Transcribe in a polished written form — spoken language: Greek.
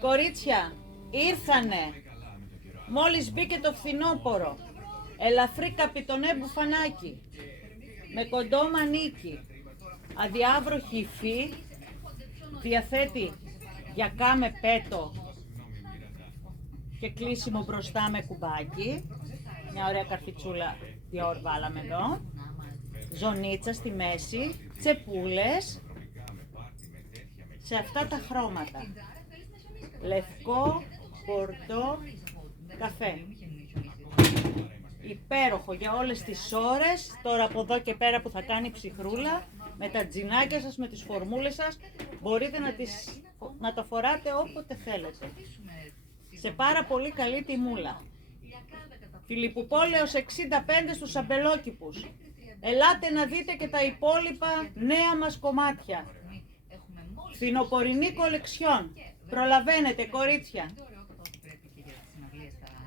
Κορίτσια, ήρθανε. Μόλις μπήκε το φθινόπωρο. Ελαφρύ καπιτονέ μπουφανάκι. Με κοντό μανίκι. Αδιάβροχη υφή. Διαθέτει για κάμε πέτο και κλείσιμο μπροστά με κουμπάκι. Μια ωραία καρφιτσούλα Dior βάλαμε εδώ. Ζωνίτσα στη μέση. Τσεπούλες. Σε αυτά τα χρώματα. Λευκό, πορτό, καφέ. Υπέροχο για όλες τις ώρες. Τώρα από εδώ και πέρα που θα κάνει ψυχρούλα, με τα τζινάκια σας, με τις φορμούλες σας, μπορείτε να το φοράτε όποτε θέλετε. Σε πάρα πολύ καλή τιμούλα. Φιλιππουπόλεως 65 στους αμπελόκηπους. Ελάτε να δείτε και τα υπόλοιπα νέα μας κομμάτια. Φθινοπορεινή κολεξιόν. Προλαβαίνετε, κορίτσια.